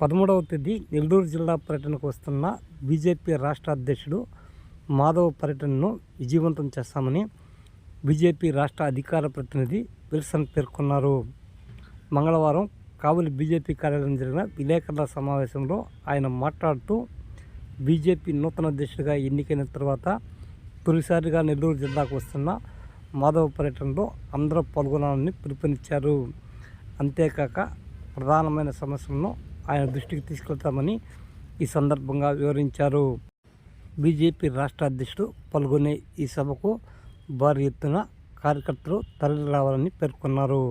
పదమూడవ తేదీ నెల్లూరు జిల్లా పర్యటనకు వస్తున్న బీజేపీ రాష్ట్ర అధ్యక్షుడు మాధవ్ పర్యటనను విజయవంతం చేస్తామని బీజేపీ రాష్ట్ర అధికార ప్రతినిధి విల్సన్ పేర్కొన్నారు. మంగళవారం కావలి బీజేపీ కార్యాలయం జరిగిన విలేకరుల సమావేశంలో ఆయన మాట్లాడుతూ బీజేపీ నూతన అధ్యక్షుడిగా ఎన్నికైన తర్వాత తొలిసారిగా నెల్లూరు జిల్లాకు వస్తున్న మాధవ పర్యటనలో అందరూ పాల్గొనాలని పిలుపునిచ్చారు. అంతేకాక ప్రధానమైన సమస్యలను ఆయన దృష్టికి తీసుకెళ్తామని ఈ సందర్భంగా వివరించారు. బీజేపీ రాష్ట్ర అధ్యక్షుడు పాల్గొనే ఈ సభకు భారీ ఎత్తున కార్యకర్తలు తరలి రావాలని పేర్కొన్నారు.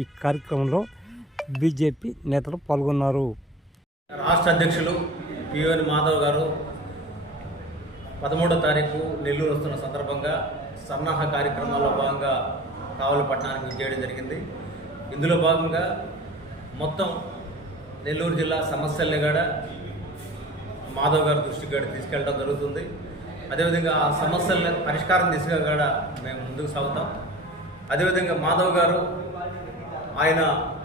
ఈ కార్యక్రమంలో బీజేపీ నేతలు పాల్గొన్నారు. రాష్ట్ర అధ్యక్షులు పిఓని మాధవ్ గారు పదమూడో తారీఖు నెల్లూరు వస్తున్న సందర్భంగా సన్నాహ కార్యక్రమంలో భాగంగా కావలపట్నానికి చేయడం జరిగింది. ఇందులో భాగంగా మొత్తం నెల్లూరు జిల్లా సమస్యల్ని కూడా మాధవ్ గారి దృష్టికి కూడా తీసుకెళ్ళడం జరుగుతుంది. అదేవిధంగా ఆ సమస్యల పరిష్కారం దిశగా కూడా మేము ముందుకు సాగుతాం. అదేవిధంగా మాధవ్ గారు ఆయన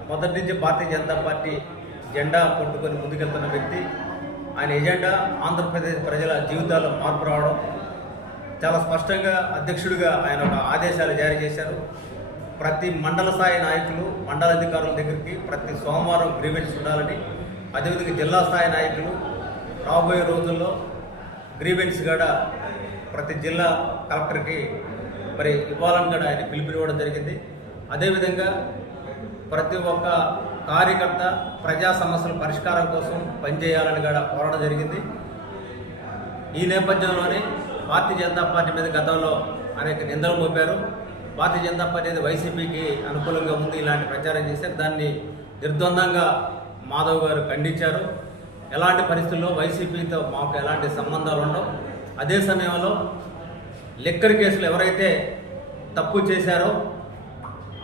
మొదటి నుంచి భారతీయ జనతా పార్టీ జెండా పట్టుకొని ముందుకెళ్తున్న వ్యక్తి. ఆయన ఎజెండా ఆంధ్రప్రదేశ్ ప్రజల జీవితాల్లో మార్పు రావడం. చాలా స్పష్టంగా అధ్యక్షుడిగా ఆయన ఒక ఆదేశాలు జారీ చేశారు. ప్రతి మండల స్థాయి నాయకులు మండల అధికారుల దగ్గరికి ప్రతి సోమవారం గ్రీవెన్స్ ఉండాలని అదేవిధంగా జిల్లా స్థాయి నాయకులు రాబోయే రోజుల్లో గ్రీవెన్స్ కూడా ప్రతి జిల్లా కలెక్టర్కి మరి ఇవ్వాలని కూడా ఆయన పిలుపునివ్వడం జరిగింది. అదేవిధంగా ప్రతి ఒక్క కార్యకర్త ప్రజా సమస్యల పరిష్కారం కోసం పనిచేయాలని కూడా కోరడం జరిగింది. ఈ నేపథ్యంలోనే భారతీయ జనతా పార్టీ మీద గతంలో అనేక నిందలు మోపారు. భారతీయ జనతా పార్టీ అనేది వైసీపీకి అనుకూలంగా ఉంది ఇలాంటి ప్రచారం చేశారు దాన్ని నిర్ద్వందంగా మాధవ్ గారు ఖండించారు. ఎలాంటి పరిస్థితుల్లో వైసీపీతో మాకు ఎలాంటి సంబంధాలు ఉండవు. అదే సమయంలో లిక్కర్ కేసులు ఎవరైతే తప్పు చేశారో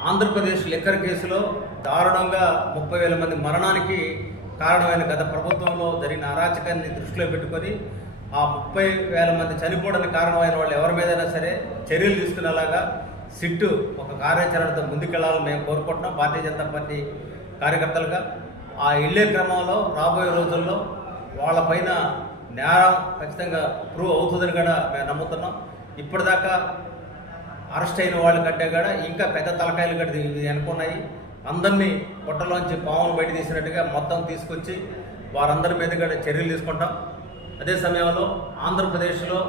ఆంధ్రప్రదేశ్ లిక్కర్ కేసులో దారుణంగా ముప్పై వేల మంది మరణానికి కారణమైన గత ప్రభుత్వంలో జరిగిన అరాచకాన్ని దృష్టిలో పెట్టుకొని ఆ ముప్పై వేల మంది చనిపోవడానికి కారణమైన వాళ్ళు ఎవరి మీదైనా సరే చర్యలు తీసుకునేలాగా సిట్టు ఒక కార్యాచరణతో ముందుకెళ్ళాలని మేము కోరుకుంటున్నాం. భారతీయ జనతా పార్టీ కార్యకర్తలుగా ఆ ఇళ్ళే క్రమంలో రాబోయే రోజుల్లో వాళ్ళపైన నేరం ఖచ్చితంగా ప్రూవ్ అవుతుందని కూడా మేము నమ్ముతున్నాం. ఇప్పటిదాకా అరెస్ట్ అయిన వాళ్ళ కంటే కూడా ఇంకా పెద్ద తలకాయలు కట్టి ఇవి అనుకున్నాయి. అందరినీ పొట్టలోంచి పాములు బయట తీసినట్టుగా మొత్తం తీసుకొచ్చి వారందరి మీద కూడా చర్యలు తీసుకుంటాం. అదే సమయంలో ఆంధ్రప్రదేశ్లో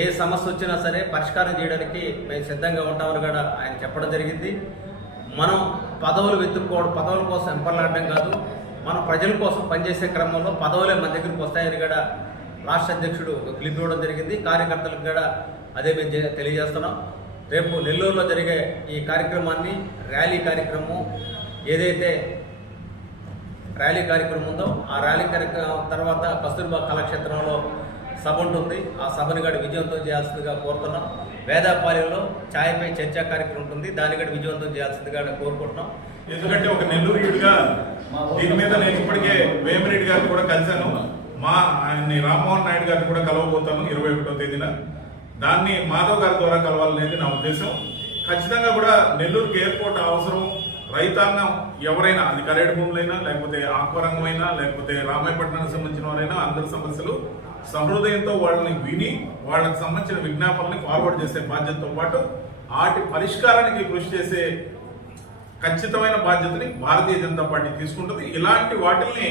ఏ సమస్య వచ్చినా సరే పరిష్కారం చేయడానికి మేము సిద్ధంగా ఉంటామని కూడా ఆయన చెప్పడం జరిగింది. మనం పదవులు వెతుక్కోవడం పదవుల కోసం ఎంపర్లాడడం కాదు మనం ప్రజల కోసం పనిచేసే క్రమంలో పదవులే మన దగ్గరికి వస్తాయని కూడా రాష్ట్ర అధ్యక్షుడు క్లిప్ ఇవ్వడం జరిగింది. కార్యకర్తలకు కూడా అదే మేము తెలియజేస్తున్నాం. రేపు నెల్లూరులో జరిగే ఈ కార్యక్రమాన్ని ర్యాలీ కార్యక్రమం ఏదైతే ర్యాలీ కార్యక్రమం ఉందో ఆ ర్యాలీ కార్యక్రమం తర్వాత కస్తూర్బా కళాక్షేత్రంలో సభ ఉంటుంది. ఆ సభని కూడా విజయవంతం చేయాల్సిందిగా కోరుతున్నాం. వేదాపాలెంలో ఛాయపై చర్చా కార్యక్రమం ఉంటుంది. దాన్ని కూడా విజయవంతం చేయాల్సిందిగా కోరుకుంటున్నాం. ఎందుకంటే ఒక నెల్లూరుయుడిగా దీని మీద నేను ఇప్పటికే వేమిరెడ్డి గారిని కూడా కలిశాను. మా ఆయన్ని రామ్మోహన్ నాయుడు గారిని కూడా కలవబోతాను ఇరవై ఒకటో తేదీన. దాన్ని మాధవ్ గారి ద్వారా కలవాలనేది నా ఉద్దేశం. ఖచ్చితంగా కూడా నెల్లూరుకి ఎయిర్పోర్ట్ అవసరం. రైతాంగం ఎవరైనా అది కరేడు భూములైనా లేకపోతే ఆక్వరంగమైనా లేకపోతే రామాయపట్నానికి సంబంధించిన వారైనా అందరి సమస్యలు సహృదయంతో వాళ్ళని విని వాళ్ళకి సంబంధించిన విజ్ఞాపనని ఫార్వర్డ్ చేసే బాధ్యతతో పాటు వాటి పరిష్కారానికి కృషి చేసే ఖచ్చితమైన బాధ్యతని భారతీయ జనతా పార్టీ తీసుకుంటుంది. ఇలాంటి వాటిల్ని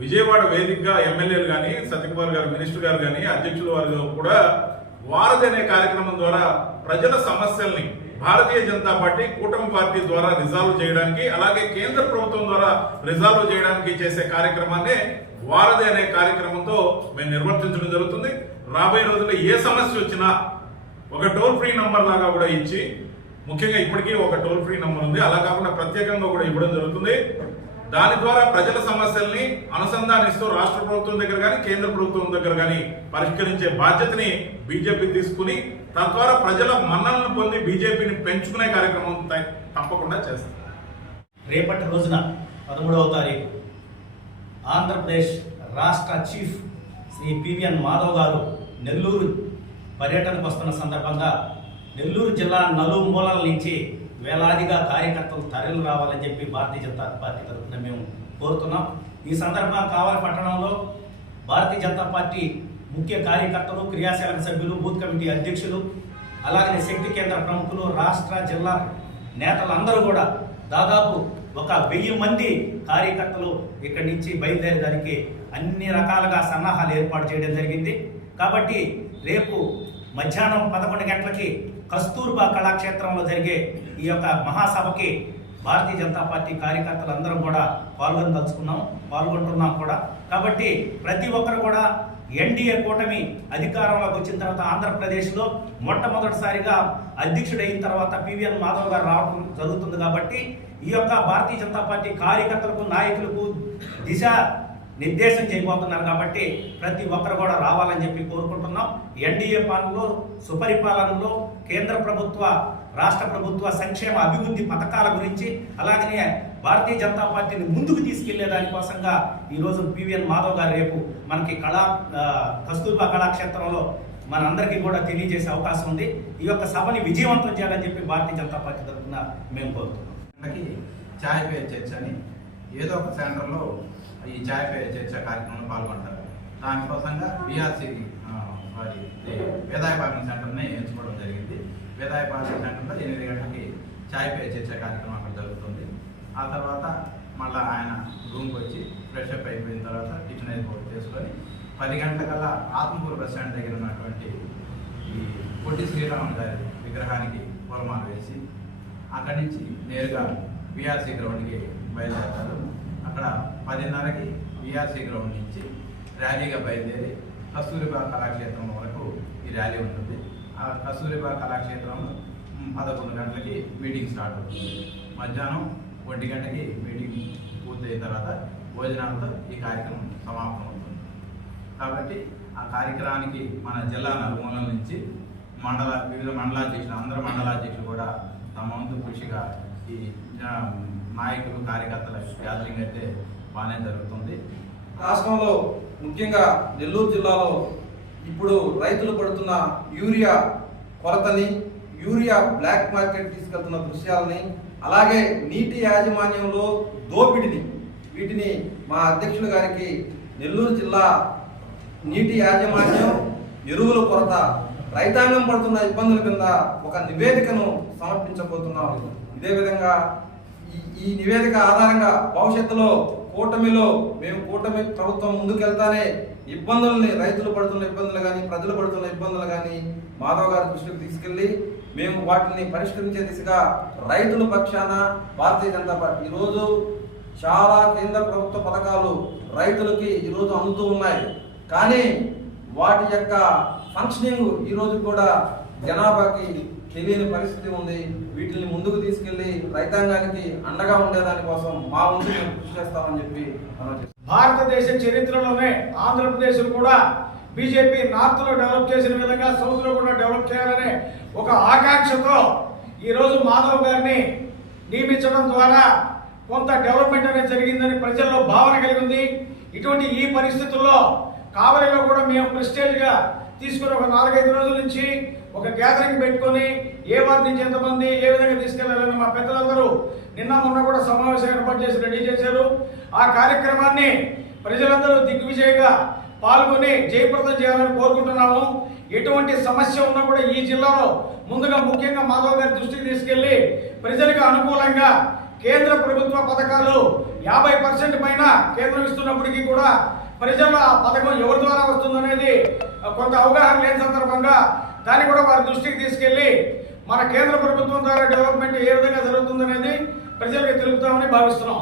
విజయవాడ వేదికగా ఎమ్మెల్యేలు కానీ సత్యకుమార్ గారు మినిస్టర్ గారు కానీ అధ్యక్షుల వారు కూడా వారధి అనే కార్యక్రమం ద్వారా ప్రజల సమస్యల్ని భారతీయ జనతా పార్టీ కూటమి పార్టీ ద్వారా రిజాల్వ్ చేయడానికి అలాగే కేంద్ర ప్రభుత్వం ద్వారా రిజాల్వ్ చేయడానికి చేసే కార్యక్రమాన్ని వారధి అనే కార్యక్రమంతో మేము నిర్వర్తించడం జరుగుతుంది. రాబోయే రోజుల్లో ఏ సమస్య వచ్చినా ఒక టోల్ ఫ్రీ నంబర్ లాగా కూడా ఇచ్చి ముఖ్యంగా ఇప్పటికీ ఒక టోల్ ఫ్రీ నంబర్ ఉంది. అలా కాకుండా ప్రత్యేకంగా కూడా ఇవ్వడం జరుగుతుంది. దాని ద్వారా ప్రజల సమస్యల్ని అనుసంధానిస్తూ రాష్ట్ర ప్రభుత్వం దగ్గర కానీ కేంద్ర ప్రభుత్వం దగ్గర కానీ పరిష్కరించే బాధ్యతని బీజేపీ తీసుకుని తద్వారా ప్రజల మన్నలను పొంది బీజేపీని పెంచుకునే కార్యక్రమం తప్పకుండా చేస్తాం. రేపటి రోజున పదమూడవ తారీఖు ఆంధ్రప్రదేశ్ రాష్ట్ర చీఫ్ శ్రీ పివిఎన్ మాధవ్ గారు నెల్లూరు పర్యటనకు వస్తున్న సందర్భంగా నెల్లూరు జిల్లా నలుమూలల నుంచి వేలాదిగా కార్యకర్తలు తరలి రావాలని చెప్పి భారతీయ జనతా పార్టీ తరఫున మేము కోరుతున్నాం. ఈ సందర్భంగా కావాలి పట్టణంలో భారతీయ జనతా పార్టీ ముఖ్య కార్యకర్తలు క్రియాశీలక సభ్యులు బూత్ కమిటీ అధ్యక్షులు అలాగే శక్తి కేంద్ర ప్రముఖులు రాష్ట్ర జిల్లా నేతలందరూ కూడా దాదాపు ఒక వెయ్యి మంది కార్యకర్తలు ఇక్కడి నుంచి బయలుదేరేదానికి అన్ని రకాలుగా సన్నాహాలు ఏర్పాటు చేయడం జరిగింది. కాబట్టి రేపు మధ్యాహ్నం పదకొండు గంటలకి కస్తూర్బా కళాక్షేత్రంలో జరిగే ఈ యొక్క మహాసభకి భారతీయ జనతా పార్టీ కార్యకర్తలు అందరం కూడా పాల్గొనదలుచుకున్నాం పాల్గొంటున్నాం కూడా. కాబట్టి ప్రతి ఒక్కరు కూడా ఎన్డీఏ కూటమి అధికారంలోకి వచ్చిన తర్వాత ఆంధ్రప్రదేశ్లో మొట్టమొదటిసారిగా అధ్యక్షుడైన తర్వాత పివిఎన్ మాధవ్ గారు రావడం జరుగుతుంది కాబట్టి ఈ యొక్క భారతీయ జనతా పార్టీ కార్యకర్తలకు నాయకులకు దిశ నిర్దేశం చేయబోతున్నారు కాబట్టి ప్రతి ఒక్కరు కూడా రావాలని చెప్పి కోరుకుంటున్నాం. ఎన్డీఏ పాలనలో సుపరిపాలనలో కేంద్ర ప్రభుత్వ రాష్ట్ర ప్రభుత్వ సంక్షేమ అభివృద్ధి పథకాల గురించి అలాగనే భారతీయ జనతా పార్టీని ముందుకు తీసుకెళ్ళే దానికోసంగా ఈరోజు పివిఎన్ మాధవ్ గారు రేపు మనకి కళా కస్తూర్బా కళాక్షేత్రంలో మనందరికీ కూడా తెలియజేసే అవకాశం ఉంది. ఈ యొక్క సభని విజయవంతం చేయాలని చెప్పి భారతీయ జనతా పార్టీ తరఫున మేము కోరుతున్నాం. ఛాయ్ పే చర్చ అని ఏదో ఒక సెంటర్లో ఈ ఛాయ్ పే చర్చ కార్యక్రమంలో పాల్గొంటారు. దానికోసంగా బీఆర్సీ వారి వేదాయ పార్కింగ్ సెంటర్ని ఎంచుకోవడం జరిగింది. వేదాయ పార్కింగ్ సెంటర్లో ఎనిమిది గంటలకి ఛాయ్ పే చర్చ కార్యక్రమం అక్కడ జరుగుతుంది. ఆ తర్వాత మళ్ళీ ఆయన రూమ్కి వచ్చి ఫ్రెష్ అప్ అయిపోయిన తర్వాత టిఫిన్ అయిపోయి చేసుకొని పది గంటలకల్లా ఆత్మకూరు బస్ స్టాండ్ దగ్గర ఉన్నటువంటి ఈ పొట్టి శ్రీరాములు గారి విగ్రహానికి పూలమాల వేసి అక్కడి నుంచి నేరుగా బీఆర్సీ గ్రౌండ్కి బయలుదేరతారు. అక్కడ పదిన్నరకి విఆర్సీ గ్రౌండ్ నుంచి ర్యాలీగా బయలుదేరి కస్తూరిబా కళాక్షేత్రం వరకు ఈ ర్యాలీ ఉంటుంది. ఆ కస్తూరిబా కళాక్షేత్రంలో పదకొండు గంటలకి మీటింగ్ స్టార్ట్ అవుతుంది. మధ్యాహ్నం ఒంటి గంటకి మీటింగ్ పూర్తయిన తర్వాత భోజనాలతో ఈ కార్యక్రమం సమాప్తం అవుతుంది. కాబట్టి ఆ కార్యక్రమానికి మన జిల్లా నలుమూలల నుంచి మండల వివిధ మండలాధ్యక్షులు అందరు మండలాధ్యక్షులు కూడా తమ వంతు కృషిగా ఈ నాయకులు కార్యకర్తల గ్యాదరింగ్ అయితే బాగానే జరుగుతుంది. రాష్ట్రంలో ముఖ్యంగా నెల్లూరు జిల్లాలో ఇప్పుడు రైతులు పడుతున్న యూరియా కొరతని యూరియా బ్లాక్ మార్కెట్ తీసుకెళ్తున్న దృశ్యాలని అలాగే నీటి యాజమాన్యంలో దోపిడిని వీటిని మా అధ్యక్షులు గారికి నెల్లూరు జిల్లా నీటి యాజమాన్యం ఎరువుల కొరత రైతాంగం పడుతున్న ఇబ్బందుల కింద ఒక నివేదికను సమర్పించబోతున్నాం. ఇదే విధంగా ఈ ఈ నివేదిక ఆధారంగా భవిష్యత్తులో కూటమిలో మేము కూటమి ప్రభుత్వం ముందుకెళ్తానే ఇబ్బందుల్ని రైతులు పడుతున్న ఇబ్బందులు కానీ ప్రజలు పడుతున్న ఇబ్బందులు కానీ మాధవ్ గారి దృష్టికి తీసుకెళ్ళి మేము వాటిని పరిష్కరించే దిశగా రైతుల పక్షాన భారతీయ జనతా పార్టీ ఈరోజు చాలా కేంద్ర ప్రభుత్వ పథకాలు రైతులకి ఈరోజు అందుతూ ఉన్నాయి. కానీ వాటి యొక్క ఫంక్షనింగ్ ఈరోజు కూడా జనాభాకి తెలియని పరిస్థితి ఉంది. వీటిని ముందుకు తీసుకెళ్ళి రైతాంగానికి అండగా ఉండేదాని కోసం మా ముందు మేము కృషి చేస్తామని చెప్పి భారతదేశ చరిత్రలోనే ఆంధ్రప్రదేశ్ కూడా బీజేపీ నార్త్లో డెవలప్ చేసిన విధంగా సౌత్లో కూడా డెవలప్ చేయాలనే ఒక ఆకాంక్షతో ఈ రోజు మాధవ్ గారిని నియమించడం ద్వారా కొంత డెవలప్మెంట్ అనేది జరిగిందని ప్రజల్లో భావన కలిగి ఉంది. ఇటువంటి ఈ పరిస్థితుల్లో కావలిలో కూడా మేము ప్రెస్టేజ్గా తీసుకుని ఒక నాలుగైదు రోజుల నుంచి ఒక గ్యాదరింగ్ పెట్టుకొని ఏ వారి నుంచి ఎంతమంది ఏ విధంగా తీసుకెళ్ళాలని మా పెద్దలందరూ నిన్న మొన్న కూడా సమావేశం ఏర్పాటు చేసి రెడీ చేశారు. ఆ కార్యక్రమాన్ని ప్రజలందరూ దిగ్విజయంగా పాల్గొని జయప్రదం చేయాలని కోరుకుంటున్నాము. ఎటువంటి సమస్య ఉన్నా కూడా ఈ జిల్లాలో ముందుగా ముఖ్యంగా మాధవ్ గారి దృష్టికి తీసుకెళ్ళి ప్రజలకు అనుకూలంగా కేంద్ర ప్రభుత్వ పథకాలు యాభై పర్సెంట్ పైన కేంద్రం ఇస్తున్నప్పటికీ కూడా ప్రజల పథకం ఎవరి ద్వారా వస్తుందనేది కొంత అవగాహన లేని సందర్భంగా దాన్ని కూడా వారి దృష్టికి తీసుకెళ్ళి మన కేంద్ర ప్రభుత్వం ద్వారా డెవలప్మెంట్ ఏ విధంగా జరుగుతుందనేది ప్రజలకు తెలుపుతామని భావిస్తున్నాం.